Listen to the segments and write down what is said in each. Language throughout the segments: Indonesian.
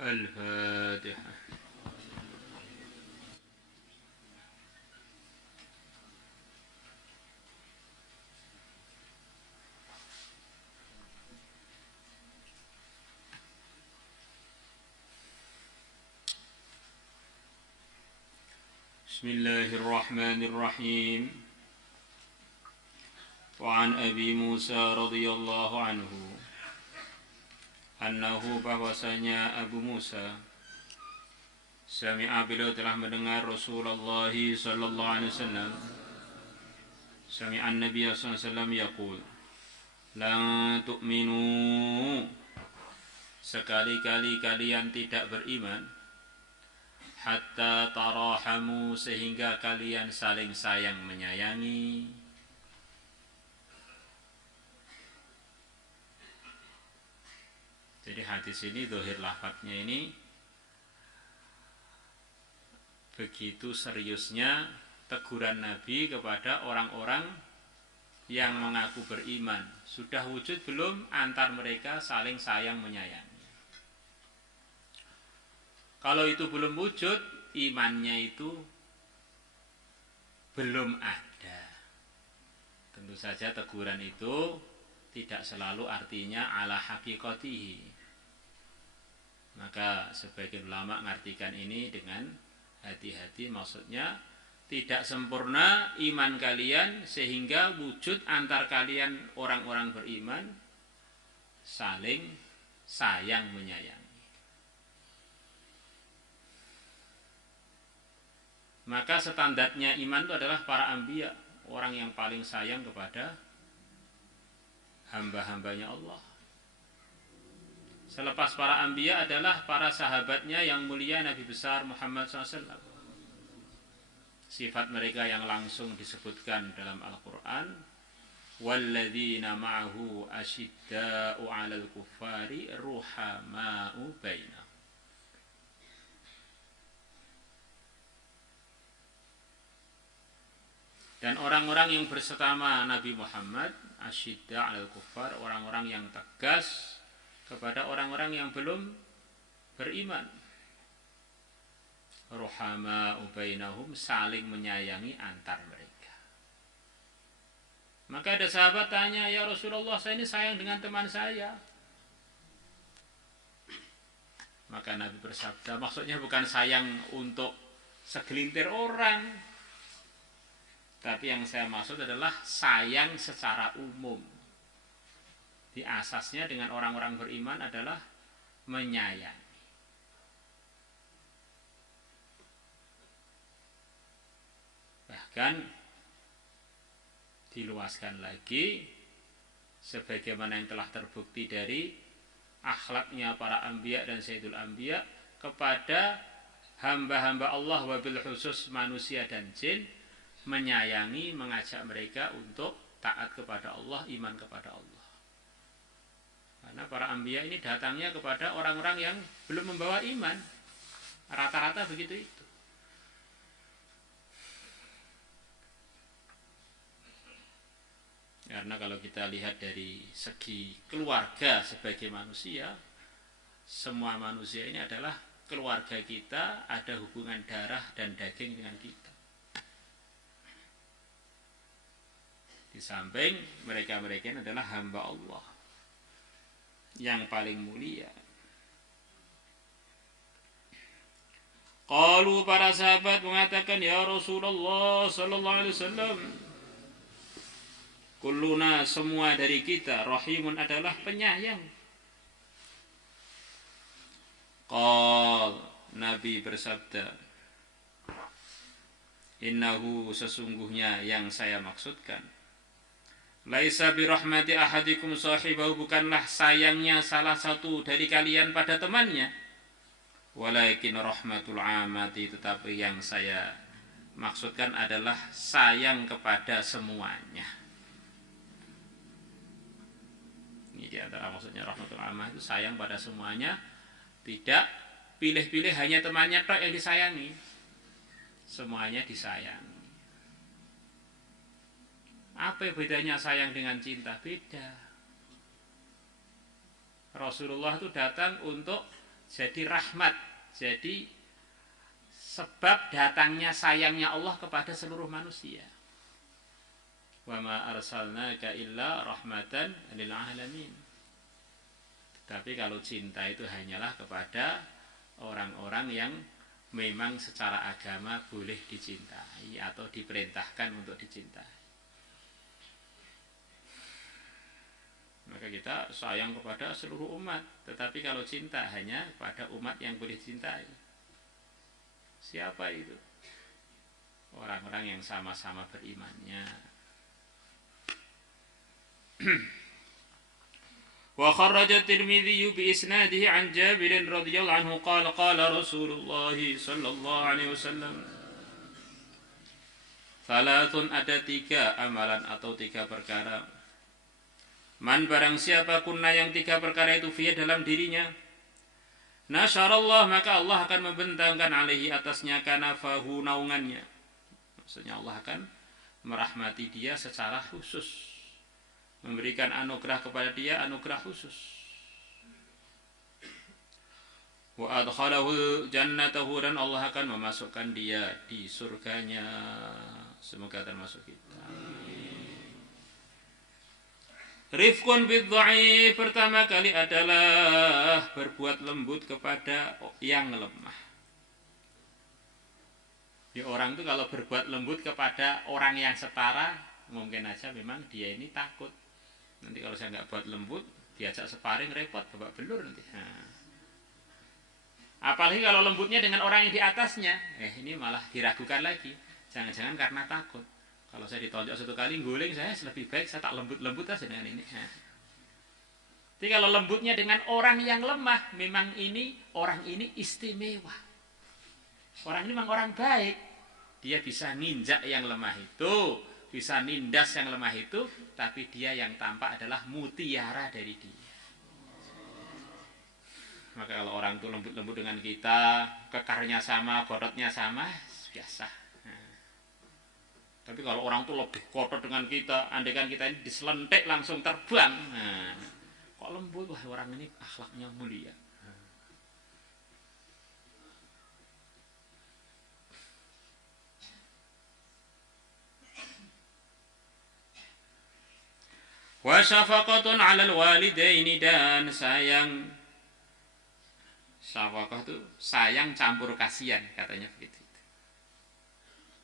الفاتحة. بسم الله الرحمن الرحيم. وعن أبي موسى رضي الله عنه annahu bahwasanya Abu Musa sami'a beliau telah mendengar Rasulullah sallallahu alaihi wasallam sami'an Nabi sallallahu alaihi wasallam yaqul la tu'minu sekali-kali kalian tidak beriman hatta tarahamu sehingga kalian saling sayang menyayangi. Jadi hadis ini, zahir lafadznya ini begitu seriusnya teguran Nabi kepada orang-orang yang mengaku beriman. Sudah wujud belum antar mereka saling sayang menyayangi? Kalau itu belum wujud, imannya itu belum ada. Tentu saja teguran itu tidak selalu artinya ala hakikatihi. Maka sebagian ulama mengartikan ini dengan hati-hati, maksudnya tidak sempurna iman kalian sehingga wujud antar kalian orang-orang beriman saling sayang menyayangi. Maka standarnya iman itu adalah para anbiya, orang yang paling sayang kepada hamba-hambanya Allah. Selepas para anbiya adalah para sahabatnya yang mulia Nabi besar Muhammad SAW. Sifat mereka yang langsung disebutkan dalam Al-Quran, walladzina ma'ahu asyidda'u 'alal kuffari ruhama'u bainahum. Dan orang-orang yang bersama Nabi Muhammad asyidda 'alal kuffar, orang-orang yang tegas kepada orang-orang yang belum beriman. Ruhama'u bainahum, saling menyayangi antar mereka. Maka ada sahabat tanya, ya Rasulullah, saya ini sayang dengan teman saya. Maka Nabi bersabda, maksudnya bukan sayang untuk segelintir orang, tapi yang saya maksud adalah sayang secara umum. Di asasnya dengan orang-orang beriman adalah menyayangi. Bahkan diluaskan lagi sebagaimana yang telah terbukti dari akhlaknya para anbiya dan sayyidul anbiya kepada hamba-hamba Allah, wabil khusus manusia dan jin, menyayangi, mengajak mereka untuk taat kepada Allah, iman kepada Allah. Karena para anbiya ini datangnya kepada orang-orang yang belum membawa iman. Rata-rata begitu itu. Karena kalau kita lihat dari segi keluarga sebagai manusia, semua manusia ini adalah keluarga kita, ada hubungan darah dan daging dengan kita. Di samping mereka-mereka ini adalah hamba Allah yang paling mulia. Qalu, para sahabat mengatakan, ya Rasulullah sallallahu alaihi wasallam, kulluna, semua dari kita, rahimun, adalah penyayang. Qal, Nabi bersabda, innahu, sesungguhnya yang saya maksudkan, laisa birahmati ahadikum sahibahu, bukanlah sayangnya salah satu dari kalian pada temannya, walakin rahmatul amati, tetapi yang saya maksudkan adalah sayang kepada semuanya. Ini di antara maksudnya rahmatul amah, itu sayang pada semuanya, tidak pilih-pilih hanya temannya tok yang disayangi, semuanya disayangi. Apa bedanya sayang dengan cinta? Beda. Rasulullah itu datang untuk jadi rahmat, jadi sebab datangnya sayangnya Allah kepada seluruh manusia. Wa ma arsalnaka illa rahmatan lil alamin. Tapi kalau cinta itu hanyalah kepada orang-orang yang memang secara agama boleh dicintai atau diperintahkan untuk dicintai. Maka kita sayang kepada seluruh umat. Tetapi kalau cinta hanya kepada umat yang boleh dicintai. Siapa itu? Orang-orang yang sama-sama berimannya. Wa kharraja Tirmidzi bi isnadihi an Jabir radhiyallahu anhu qala qala Rasulullah sallallahu alaihi wasallam Salatun, ada 3 amalan atau 3 perkara. Man barang siapa kunna yang 3 perkara itu fiya dalam dirinya, nasyarallah maka Allah akan membentangkan alaihi atasnya kanafahu naungannya. Maksudnya Allah akan merahmati dia secara khusus, memberikan anugerah kepada dia, anugerah khusus. Wa adkhalahu jannatahu, dan Allah akan memasukkan dia di surganya. Semoga termasuk kita. Rifqun bidh-dha'if, pertama kali adalah berbuat lembut kepada yang lemah. Di orang itu kalau berbuat lembut kepada orang yang setara, mungkin aja memang dia ini takut. Nanti kalau saya nggak buat lembut, diajak sparring repot, babak belur nanti. Apalagi kalau lembutnya dengan orang yang di atasnya, ini malah diragukan lagi. Jangan-jangan karena takut. Kalau saya ditonjok 1 kali guling, saya lebih baik saya tak lembut-lembut aja dengan ini. Jadi kalau lembutnya dengan orang yang lemah, memang orang ini istimewa. Orang ini memang orang baik. Dia bisa nginjak yang lemah itu, bisa nindas yang lemah itu, tapi dia yang tampak adalah mutiara dari dia. Maka kalau orang itu lembut-lembut dengan kita, kekarnya sama, godotnya sama, biasa. Tapi kalau orang itu lebih kotor dengan kita, andaikan kita ini diselentik langsung terbang. Kok lembut? Wah, orang ini akhlaknya mulia. Wa syafaqatun 'alal walidaini, dan sayang. Syafaqah itu sayang campur kasihan, katanya begitu.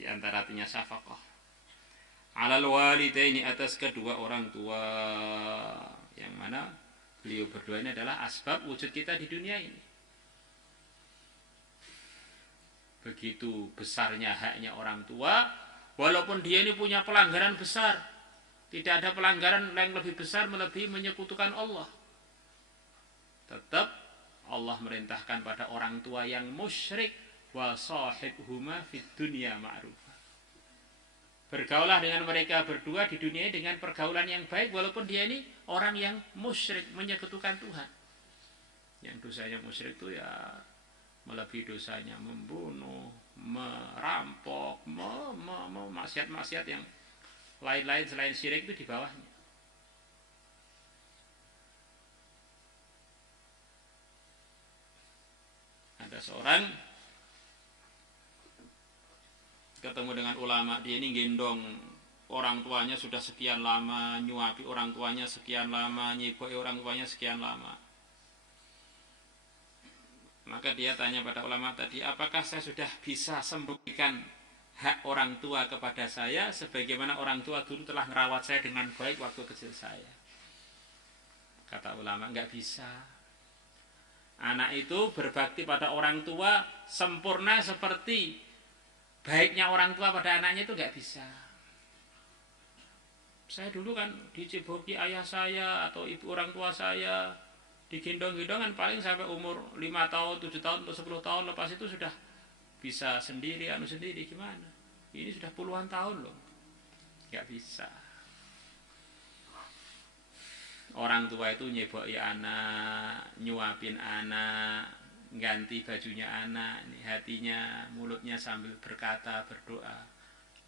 Di antara artinya syafaqah. 'Alal walidaini, atas kedua orang tua, yang mana beliau berdua ini adalah asbab wujud kita di dunia ini. Begitu besarnya haknya orang tua, walaupun dia ini punya pelanggaran besar, tidak ada pelanggaran yang lebih besar melebihi menyekutukan Allah, tetap Allah merintahkan pada orang tua yang musyrik, wa sahibhuma fid dunya ma'ruf. Bergaulah dengan mereka berdua di dunia dengan pergaulan yang baik, walaupun dia ini orang yang musyrik, menyekutukan Tuhan. Yang dosanya musyrik itu ya melebihi dosanya membunuh, merampok, maksiat-maksiat yang lain-lain selain syirik itu di bawahnya. Ada seorang ketemu dengan ulama, dia ini gendong orang tuanya sudah sekian lama, nyuapi orang tuanya sekian lama, nyiboi orang tuanya sekian lama. Maka dia tanya pada ulama tadi, apakah saya sudah bisa sembuhkan hak orang tua kepada saya sebagaimana orang tua dulu telah merawat saya dengan baik waktu kecil saya? Kata ulama, enggak bisa. Anak itu berbakti pada orang tua sempurna seperti baiknya orang tua pada anaknya itu nggak bisa. Saya dulu kan diciboki ayah saya atau ibu orang tua saya, digendong-gendong kan paling sampai umur 5 tahun, 7 tahun, atau 10 tahun, lepas itu sudah bisa sendiri, sendiri, gimana? Ini sudah puluhan tahun loh, nggak bisa. Orang tua itu nyeboki anak, nyuapin anak, ganti bajunya anak, ini hatinya, mulutnya sambil berkata, berdoa,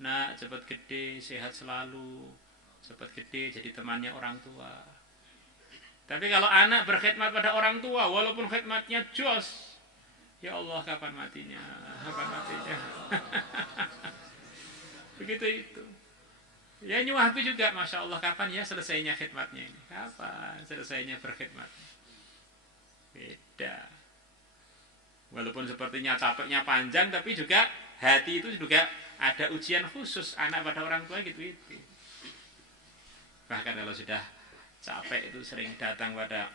nak cepat gede, sehat selalu, cepat gede jadi temannya orang tua. Tapi kalau anak berkhidmat pada orang tua, walaupun khidmatnya jos, ya Allah kapan matinya, kapan matinya. Begitu itu. Ya nyuapi juga, Masya Allah, kapan ya selesainya khidmatnya ini, kapan selesainya berkhidmat. Beda. Walaupun sepertinya capeknya panjang, tapi juga hati itu juga ada ujian khusus anak pada orang tua gitu itu. Bahkan kalau sudah capek itu sering datang pada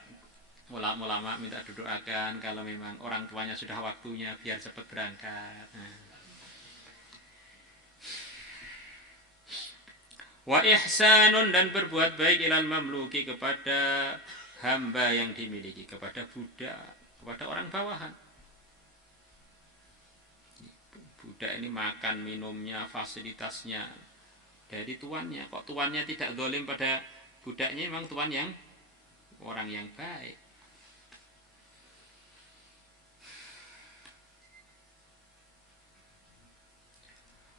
ulama-ulama minta didoakan kalau memang orang tuanya sudah waktunya biar cepat berangkat. Wa ihsanun, dan berbuat baik ilal mamluki, kepada hamba yang dimiliki, kepada budak, kepada orang bawahan. Budak ini makan minumnya, fasilitasnya dari tuannya. Kok tuannya tidak zalim pada budaknya? Memang tuan yang orang yang baik.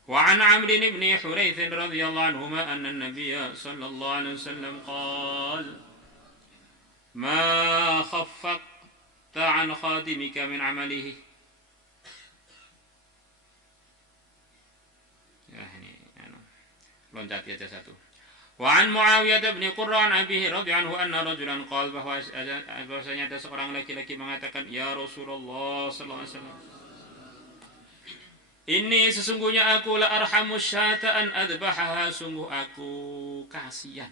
وعن عمرو بن حريث رضي الله عنهما أن النبي صلى الله عليه وسلم قال ما خفقت عن خادمك من عمله. loncat aja satu. Wa an Muawiyah bin Qurra an Abihi radhiyallahu anhu anna rajulan qala, bahwasanya ada seorang laki-laki mengatakan, ya Rasulullah sallallahu alaihi wasallam, ini sesungguhnya aku la arhamu syata an adbahaha, sungguh aku kasihan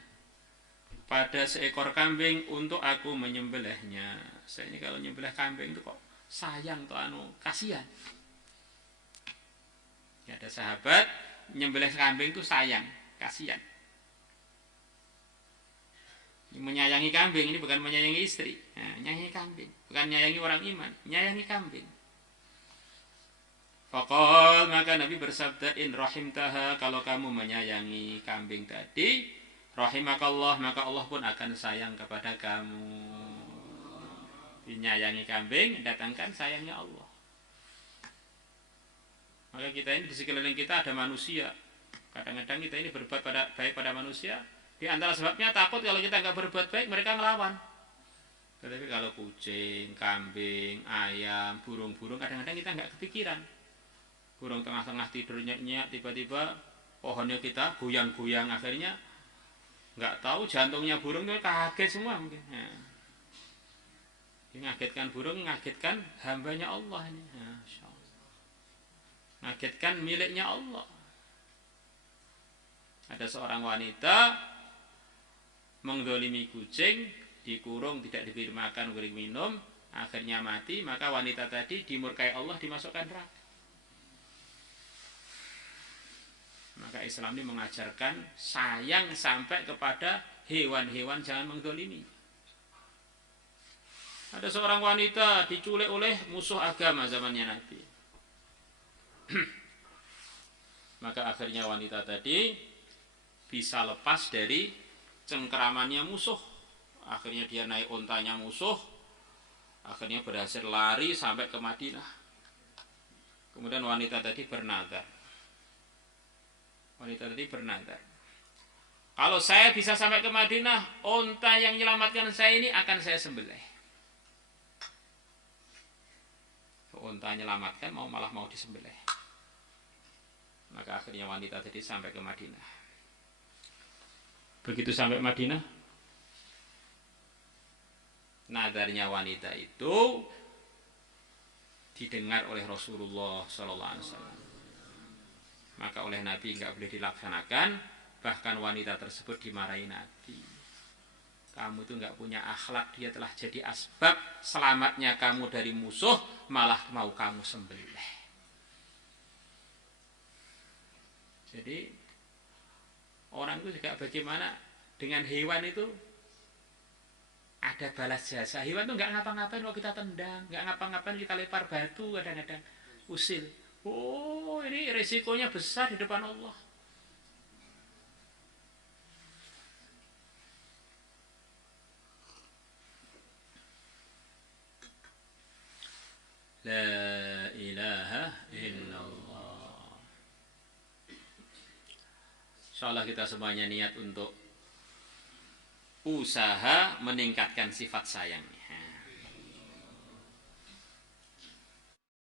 pada seekor kambing untuk aku menyembelihnya. Saya ini kalau menyembelih kambing itu kok sayang tuh kasihan. Ya, ada sahabat menyembelih kambing itu sayang, kasihan. Menyayangi kambing ini bukan menyayangi istri, nah, menyayangi kambing, bukan menyayangi orang iman, menyayangi kambing. Faqal, maka Nabi bersabda, in rahimtaha, kalau kamu menyayangi kambing tadi, rahimakallah, maka Allah pun akan sayang kepada kamu. Menyayangi kambing, datangkan sayangnya Allah. Maka kita ini di sekeliling kita ada manusia. Kadang-kadang kita ini berbuat baik pada manusia. Di antara sebabnya takut kalau kita nggak berbuat baik, mereka ngelawan. Tetapi kalau kucing, kambing, ayam, burung-burung, kadang-kadang kita nggak kepikiran. Burung tengah-tengah tidur nyenyak, tiba-tiba pohonnya kita goyang-goyang, akhirnya nggak tahu jantungnya burung itu kaget semua mungkin. Nah, ngagetkan burung, ngagetkan hambanya Allah ini. Nah, ngagetkan miliknya Allah. Ada seorang wanita mengzalimi kucing, dikurung, tidak diberi makan, diberi minum, akhirnya mati. Maka wanita tadi dimurkai Allah, dimasukkan neraka. Maka Islam ini mengajarkan sayang sampai kepada hewan-hewan, jangan mengzalimi. Ada seorang wanita diculik oleh musuh agama zamannya Nabi. Maka akhirnya wanita tadi bisa lepas dari cengkeramannya musuh. Akhirnya dia naik ontanya musuh, akhirnya berhasil lari sampai ke Madinah. Kemudian wanita tadi bernadar. Kalau saya bisa sampai ke Madinah, onta yang menyelamatkan saya ini akan saya sembelih. Onta menyelamatkan, malah mau disembelih. Maka akhirnya wanita tadi sampai ke Madinah. Begitu sampai Madinah, nadarnya wanita itu didengar oleh Rasulullah SAW. Maka oleh Nabi nggak boleh dilaksanakan. Bahkan wanita tersebut dimarahi Nabi. Kamu itu nggak punya akhlak, dia telah jadi asbab selamatnya kamu dari musuh, malah mau kamu sembelih. Jadi orang itu juga bagaimana dengan hewan itu ada balas jasa. Hewan itu nggak ngapa-ngapain kalau kita tendang, nggak ngapa-ngapain kita lempar batu, kadang-kadang usil. Oh, ini resikonya besar di depan Allah. La ilaha illallah. Insyaallah kita semuanya niat untuk usaha meningkatkan sifat sayangnya.